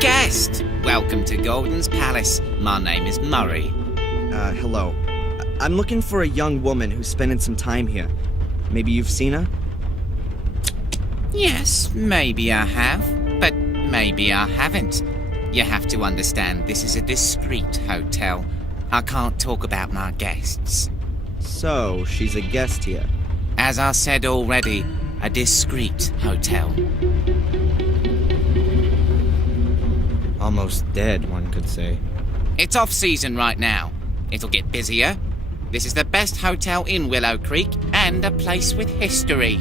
guest! Welcome to Gordon's Palace. My name is Murray. Hello. I'm looking for a young woman who's spending some time here. Maybe you've seen her? Yes, maybe I have, but maybe I haven't. You have to understand this is a discreet hotel. I can't talk about my guests. So, she's a guest here. As I said already, a discreet hotel. Almost dead, one could say. It's off-season right now. It'll get busier. This is the best hotel in Willow Creek and a place with history.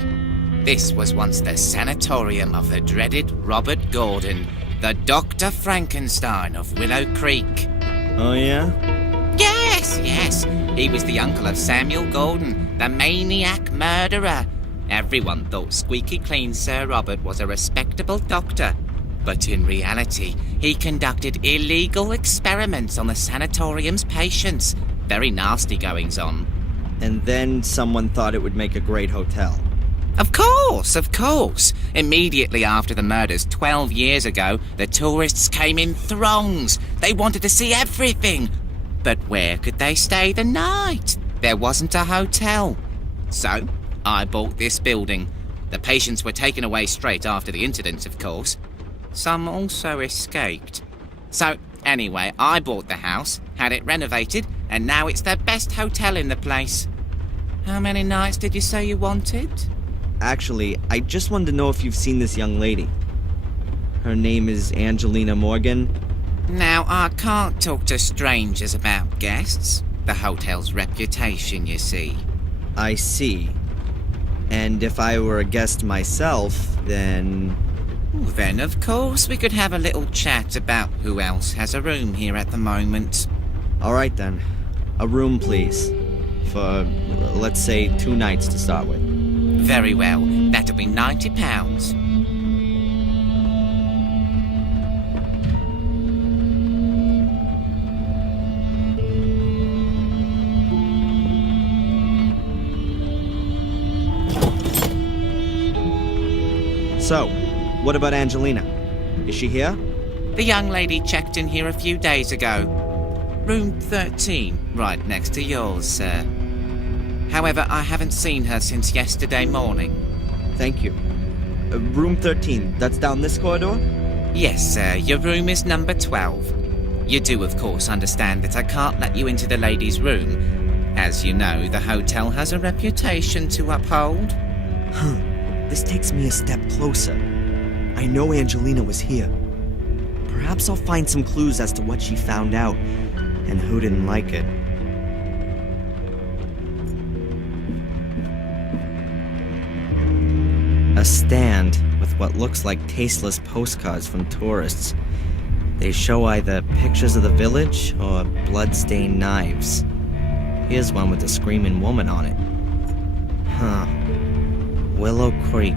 This was once the sanatorium of the dreaded Robert Gordon, the Dr. Frankenstein of Willow Creek. Oh, yeah? Yes. He was the uncle of Samuel Gordon, the maniac murderer. Everyone thought squeaky clean Sir Robert was a respectable doctor. But in reality, he conducted illegal experiments on the sanatorium's patients. Very nasty goings-on. And then someone thought it would make a great hotel. Of course. Immediately after the murders 12 years ago, the tourists came in throngs. They wanted to see everything. But where could they stay the night? There wasn't a hotel. So, I bought this building. The patients were taken away straight after the incident, of course. Some also escaped. So, anyway, I bought the house, had it renovated, and now it's the best hotel in the place. How many nights did you say you wanted? Actually, I just wanted to know if you've seen this young lady. Her name is Angelina Morgan. Now, I can't talk to strangers about guests. The hotel's reputation, you see. I see. And if I were a guest myself, then... Then, of course, we could have a little chat about who else has a room here at the moment. All right, then. A room, please. For, let's say, 2 nights to start with. Very well. That'll be £90. So, what about Angelina? Is she here? The young lady checked in here a few days ago. Room 13, right next to yours, sir. However, I haven't seen her since yesterday morning. Thank you. Room 13, that's down this corridor? Yes, sir. Your room is number 12. You do, of course, understand that I can't let you into the lady's room. As you know, the hotel has a reputation to uphold. This takes me a step closer. I know Angelina was here. Perhaps I'll find some clues as to what she found out, and who didn't like it. A stand with what looks like tasteless postcards from tourists. They show either pictures of the village or blood-stained knives. Here's one with a screaming woman on it. Willow Creek.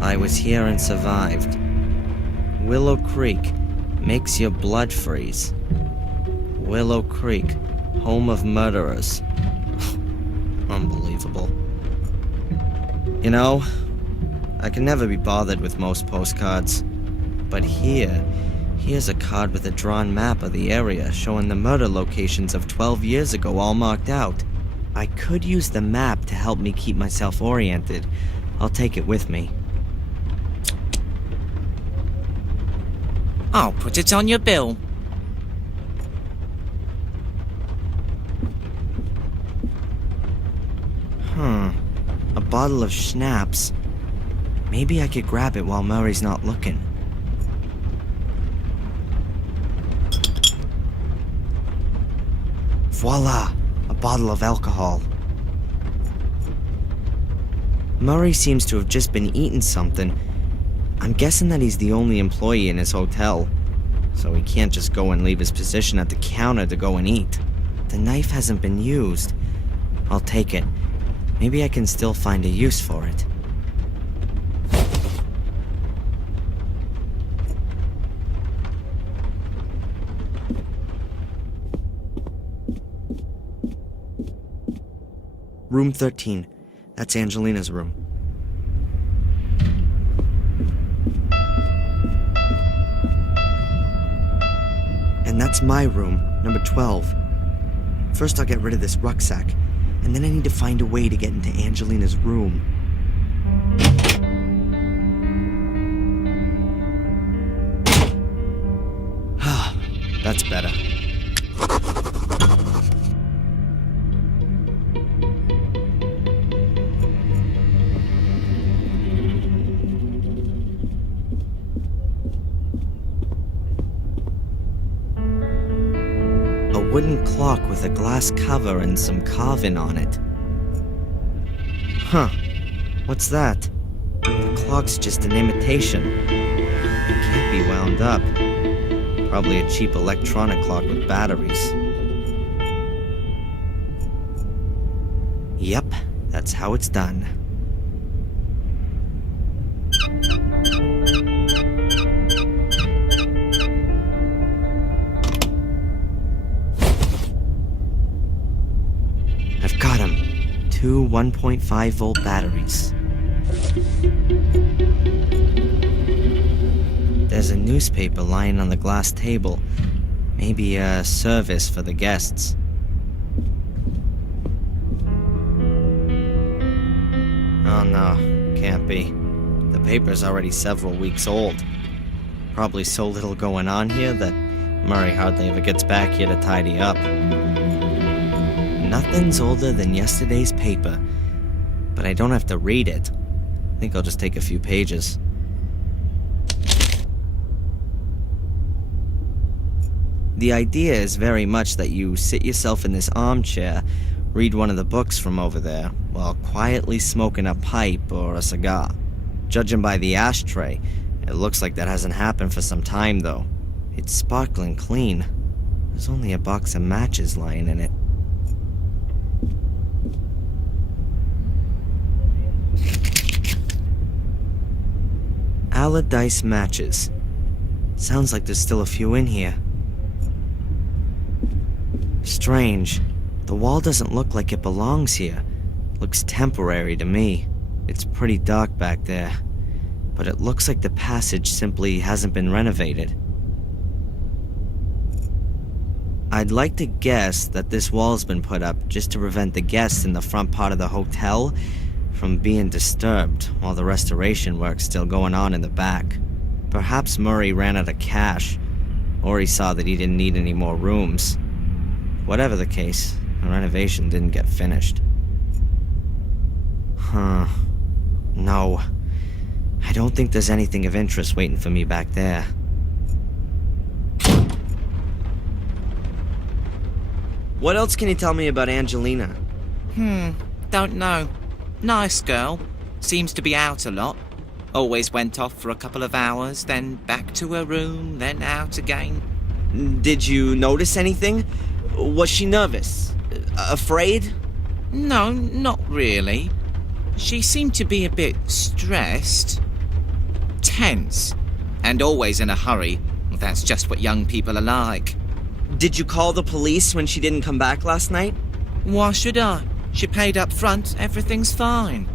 I was here and survived. Willow Creek makes your blood freeze. Willow Creek, home of murderers. Unbelievable. You know, I can never be bothered with most postcards. But here's a card with a drawn map of the area showing the murder locations of 12 years ago all marked out. I could use the map to help me keep myself oriented. I'll take it with me. I'll put it on your bill. A bottle of schnapps. Maybe I could grab it while Murray's not looking. Voila! A bottle of alcohol. Murray seems to have just been eating something. I'm guessing that he's the only employee in his hotel, so he can't just go and leave his position at the counter to go and eat. The knife hasn't been used. I'll take it. Maybe I can still find a use for it. Room 13. That's Angelina's room. That's my room, number 12. First I'll get rid of this rucksack, and then I need to find a way to get into Angelina's room. That's better. A wooden clock with a glass cover and some carving on it. Huh. What's that? The clock's just an imitation. It can't be wound up. Probably a cheap electronic clock with batteries. Yep, that's how it's done. I've got him. Two 1.5 volt batteries. There's a newspaper lying on the glass table. Maybe a service for the guests. Oh no, can't be. The paper's already several weeks old. Probably so little going on here that Murray hardly ever gets back here to tidy up. Nothing's older than yesterday's paper, but I don't have to read it. I think I'll just take a few pages. The idea is very much that you sit yourself in this armchair, read one of the books from over there, while quietly smoking a pipe or a cigar. Judging by the ashtray, it looks like that hasn't happened for some time, though. It's sparkling clean. There's only a box of matches lying in it. Allardyce matches. Sounds like there's still a few in here. Strange. The wall doesn't look like it belongs here. Looks temporary to me. It's pretty dark back there. But it looks like the passage simply hasn't been renovated. I'd like to guess that this wall's been put up just to prevent the guests in the front part of the hotel from being disturbed while the restoration work's still going on in the back. Perhaps Murray ran out of cash, or he saw that he didn't need any more rooms. Whatever the case, the renovation didn't get finished. Huh. No. I don't think there's anything of interest waiting for me back there. What else can you tell me about Angelina? Don't know. Nice girl. Seems to be out a lot. Always went off for a couple of hours, then back to her room, then out again. Did you notice anything? Was she nervous? Afraid? No, not really. She seemed to be a bit stressed. Tense. And always in a hurry. That's just what young people are like. Did you call the police when she didn't come back last night? Why should I? She paid up front. Everything's fine.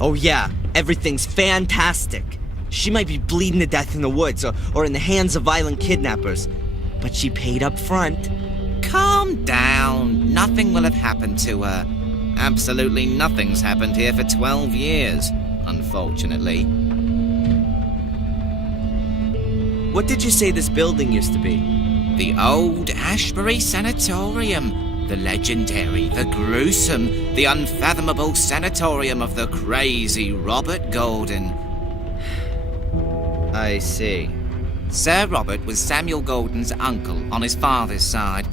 Oh yeah, everything's fantastic. She might be bleeding to death in the woods or in the hands of violent kidnappers. But she paid up front. Calm down. Nothing will have happened to her. Absolutely nothing's happened here for 12 years, unfortunately. What did you say this building used to be? The old Ashbury Sanatorium. The legendary, the gruesome, the unfathomable sanatorium of the crazy Robert Gordon. I see. Sir Robert was Samuel Gordon's uncle on his father's side.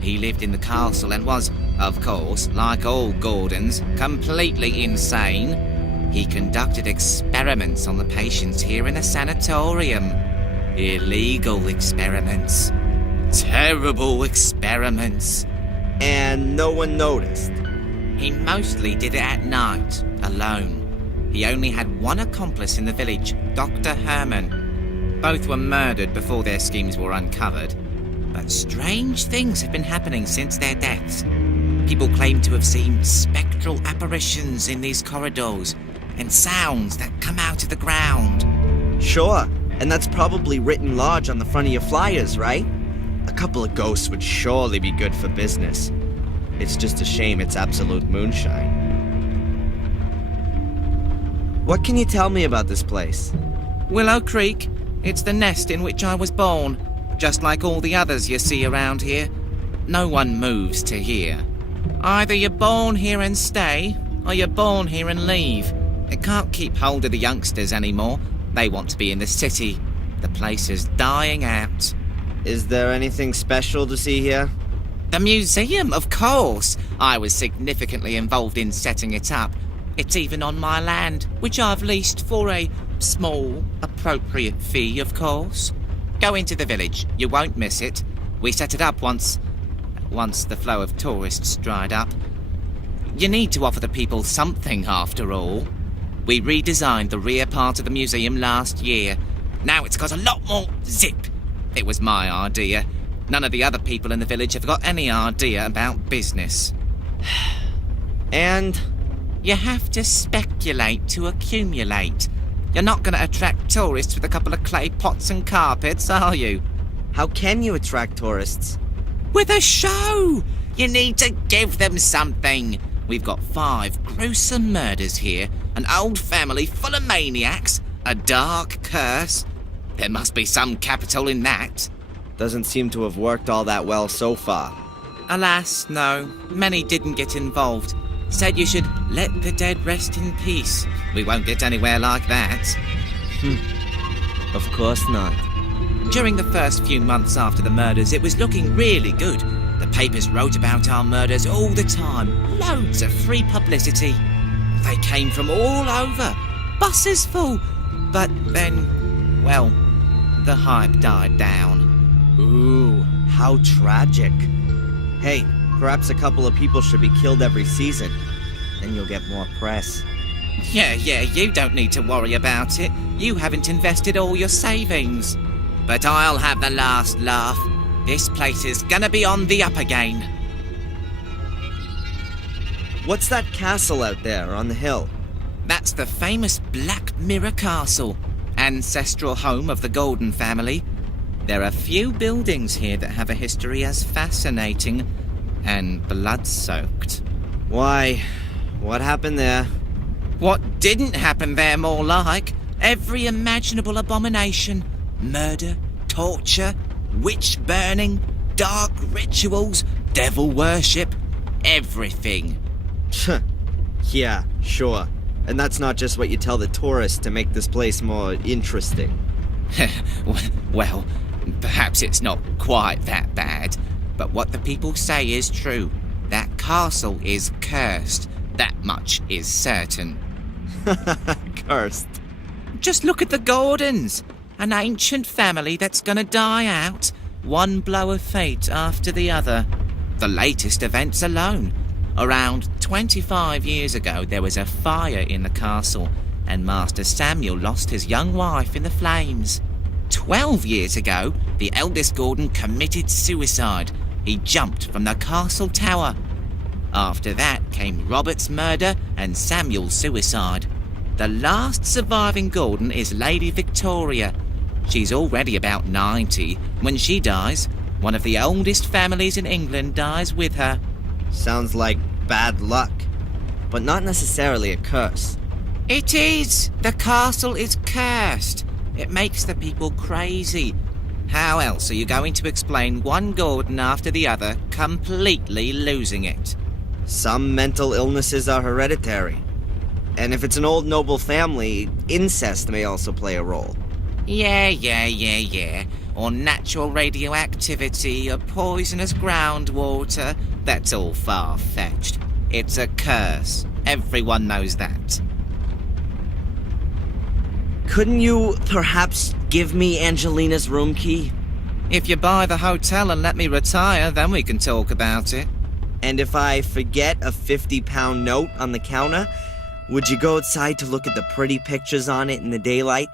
He lived in the castle and was, of course, like all Gordons, completely insane. He conducted experiments on the patients here in the sanatorium. Illegal experiments. Terrible experiments. And no one noticed? He mostly did it at night, alone. He only had one accomplice in the village, Dr. Herman. Both were murdered before their schemes were uncovered. But strange things have been happening since their deaths. People claim to have seen spectral apparitions in these corridors, and sounds that come out of the ground. Sure, and that's probably written large on the front of your flyers, right? A couple of ghosts would surely be good for business. It's just a shame it's absolute moonshine. What can you tell me about this place? Willow Creek. It's the nest in which I was born. Just like all the others you see around here. No one moves to here. Either you're born here and stay, or you're born here and leave. It can't keep hold of the youngsters anymore. They want to be in the city. The place is dying out. Is there anything special to see here? The museum, of course. I was significantly involved in setting it up. It's even on my land, which I've leased for a small, appropriate fee, of course. Go into the village. You won't miss it. We set it up once the flow of tourists dried up. You need to offer the people something, after all. We redesigned the rear part of the museum last year. Now it's got a lot more zip. It was my idea. None of the other people in the village have got any idea about business. And? You have to speculate to accumulate. You're not going to attract tourists with a couple of clay pots and carpets, are you? How can you attract tourists? With a show! You need to give them something. We've got 5 gruesome murders here, an old family full of maniacs, a dark curse. There must be some capital in that. Doesn't seem to have worked all that well so far. Alas, no. Many didn't get involved. Said you should let the dead rest in peace. We won't get anywhere like that. Of course not. During the first few months after the murders, it was looking really good. The papers wrote about our murders all the time. Loads of free publicity. They came from all over. Buses full. But then, well, the hype died down. Ooh, how tragic. Hey, perhaps a couple of people should be killed every season. Then you'll get more press. Yeah, you don't need to worry about it. You haven't invested all your savings. But I'll have the last laugh. This place is gonna be on the up again. What's that castle out there on the hill? That's the famous Black Mirror Castle, ancestral home of the Gordon family. There are few buildings here that have a history as fascinating and blood-soaked. Why? What happened there? What didn't happen there, more like? Every imaginable abomination. Murder, torture, witch burning, dark rituals, devil worship. Everything. Yeah, sure. And that's not just what you tell the tourists to make this place more interesting. Well, perhaps it's not quite that bad. But what the people say is true. That castle is cursed. That much is certain. Cursed. Just look at the Gordons. An ancient family that's gonna die out. One blow of fate after the other. The latest events alone. Around 25 years ago, there was a fire in the castle, and Master Samuel lost his young wife in the flames. 12 years ago, the eldest Gordon committed suicide. He jumped from the castle tower. After that came Robert's murder and Samuel's suicide. The last surviving Gordon is Lady Victoria. She's already about 90. When she dies, one of the oldest families in England dies with her. Sounds like bad luck, but not necessarily a curse. It is! The castle is cursed. It makes the people crazy. How else are you going to explain one Gordon after the other completely losing it? Some mental illnesses are hereditary. And if it's an old noble family, incest may also play a role. Yeah. Or natural radioactivity, or poisonous groundwater. That's all far-fetched. It's a curse. Everyone knows that. Couldn't you perhaps give me Angelina's room key? If you buy the hotel and let me retire, then we can talk about it. And if I forget a 50-pound note on the counter, would you go outside to look at the pretty pictures on it in the daylight?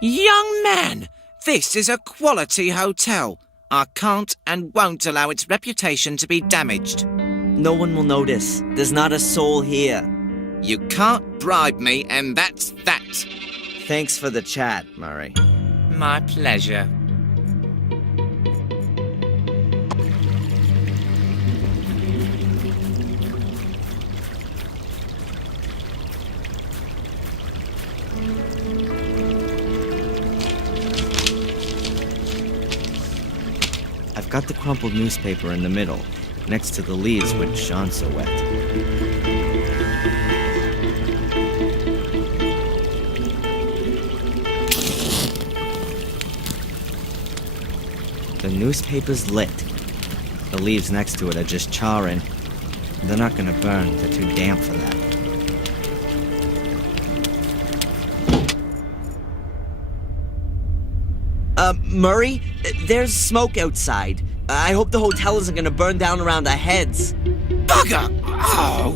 Young man! This is a quality hotel. I can't and won't allow its reputation to be damaged. No one will notice. There's not a soul here. You can't bribe me, and that's that. Thanks for the chat, Murray. My pleasure. got the crumpled newspaper in the middle, next to the leaves which aren't so wet. The newspaper's lit. The leaves next to it are just charring. They're not gonna burn, they're too damp for that. Murray, there's smoke outside. I hope the hotel isn't gonna burn down around our heads. Bugger! Oh!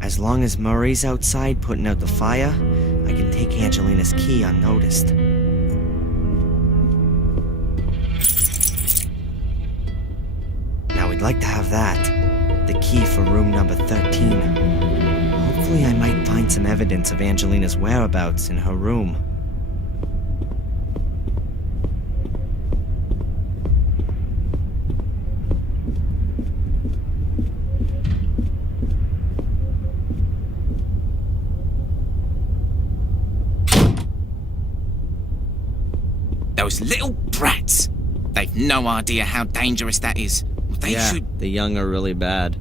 As long as Murray's outside putting out the fire, I can take Angelina's key unnoticed. Now we'd like to have that. The key for room number 13. Hopefully I might find some evidence of Angelina's whereabouts in her room. Those little brats! They've no idea how dangerous that is. They should... The young are really bad.